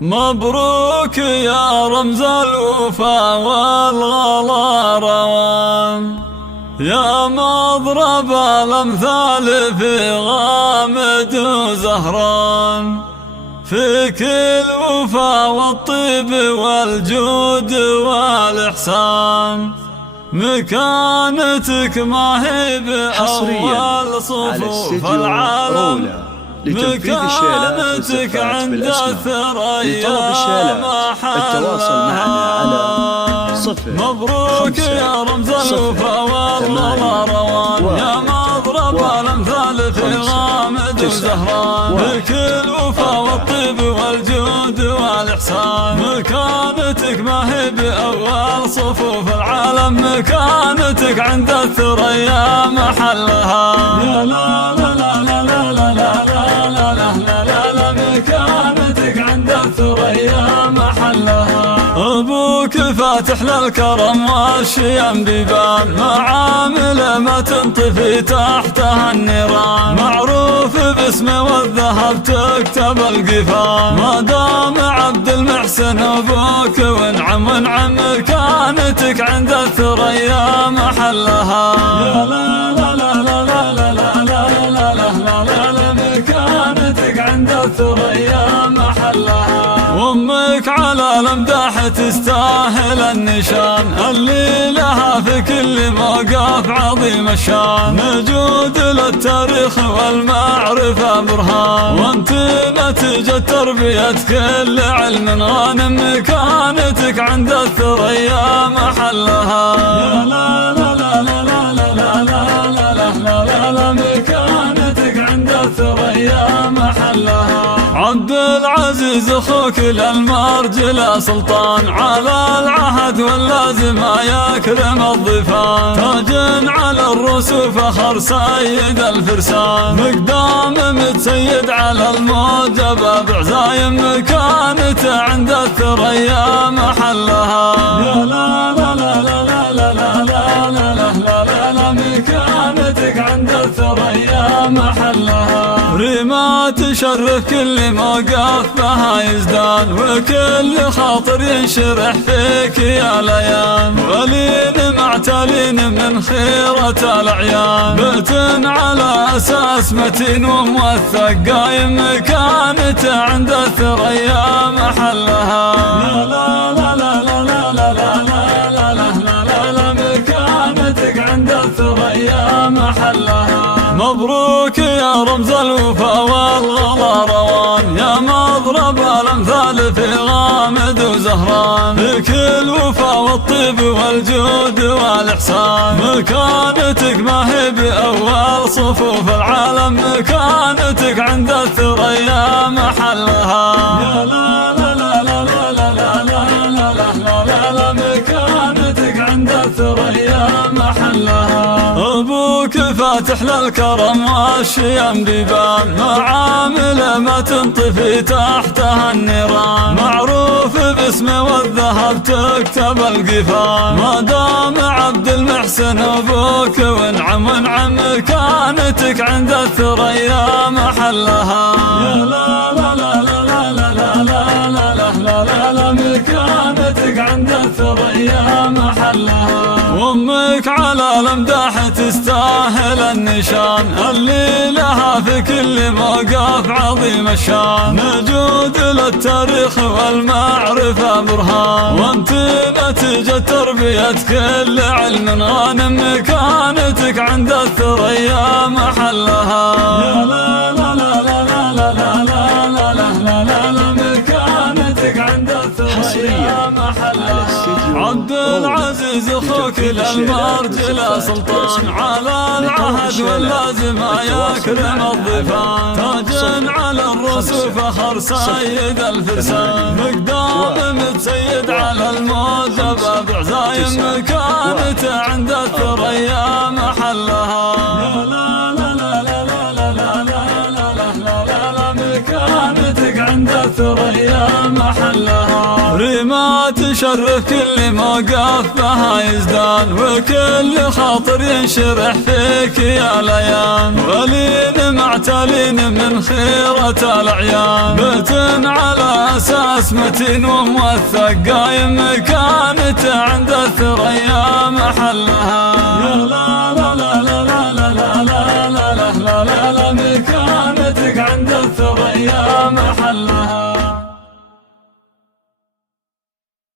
مبروك يا رمز الوفا والغلا روان، يا مضرب الأمثال في غامد وزهران، فيك الوفا والطيب والجود والإحسان، مكانتك ما هي بأول صفوف العالم، مكانتك عند الثريا التواصل معنا على 0 مبروك يا رمز الوفا والغلا روان، يا مضرب الأمثال في غامد وزهران، بك الوفا والطيب والجود والإحسان، مكانتك ما هي بأول صفوف العالم، مكانتك عند الثريا محلها. يا لا لا لا لا لا لا لا لا لا لا، مكانتك عند الثريا محلها. أبوك فاتح للكرم والشيم بيبان، معامل ما تنطفي تحتها النيران، معروف باسمه والذهب تكتب القفان، ما دام عبد المحسن أبوك ونعم ونعم، مكانتك عند الثريا محلها. يا لا لا لا لا لا لا لا لا لا لا لا، مكانتك عند الثريا محلها. وامك على الامداح تستاهل النشان، اللي لها في كل موقف عظيم الشان، نجود للتاريخ والمعرفة برهان، وانت نتيجة تربية كل علم غانم، مكانتك عند الثريا محلها. يا لا لا لا لا لا لا لا لا لا لا، مكانتك عند الثريا محلها. عبد العزيز اخوك للمرجل سلطان، على العهد واللازم يكرم الضيفان، تاج على الرؤوس فخر سيد الفرسان، مقدام متسيد على الموجب بعزايم، مكانته عند الثريا محلها. يا لا لا لا لا لا لا لا لا لا لا، مكانتك عند الثريا محلها. ريما تشرف كل موقف بها يزدان، وكل خاطر ينشرح فيك يا ليان، ولين معتلين من خيرة الأعيان، بيت على أساس متين وموثق قايم، مكانته عند الثريا محلها. لا لا لا لا لا لا لا لا لا لا، مكانتك عند الثريا محلها. مبروك يا رمز الوفا والغلا روان، يا مضرب الأمثال في غامد وزهران، فيك الوفا والطيب والجود والإحسان، مكانتك ما هي بأول صفوف العالم، مكانتك عند الثريا محلها. يا لا لا لا لا لا لا لا لا لا، مكانتك عند الثريا محلها. أبوك فاتح للكرم والشيم بيبان، معامل ما تنطفي تحتها النيران، معروف باسمه والذهب تكتب القفان، ما دام عبد المحسن أبوك ونعم ونعم، مكانتك عند الثريا محلها. يا لا لا لا لا لا لا لا لا لا لا، مكانتك عند الثريا محلها. وامك على الامداح تستاهل النشان، اللي لها في كل موقف عظيم الشان، نجود للتاريخ والمعرفة برهان، وانت نتيجة تربية كل علم غانم، مكانتك عند الثريا محلها. يا لا لا لا لا لا لا لا لا لا لا، مكانتك عند الثريا محلها. عبد العزيز اخوك للمرجل سلطان، على العهد واللازم يكرم الضيفان، تاج على الرؤوس فخر سيد الفرسان، مقدام متسيد على الموجب بعزايم، مكانته عند الثريا محلها. يا لا لا لا لا لا لا لا لا لا، مكانتك عند الثريا محلها. ريما مشرف كل موقف بها يزدان، وكل خاطر ينشرح فيك يا ليان، غلين معتلين من خيرة الأعيان، بيت على أساس متين وموثق قايم، كانت عند الثريا محلها. يا لا لا لا لا لا لا لا لا لا لا لا لا، مكانتك عند الثريا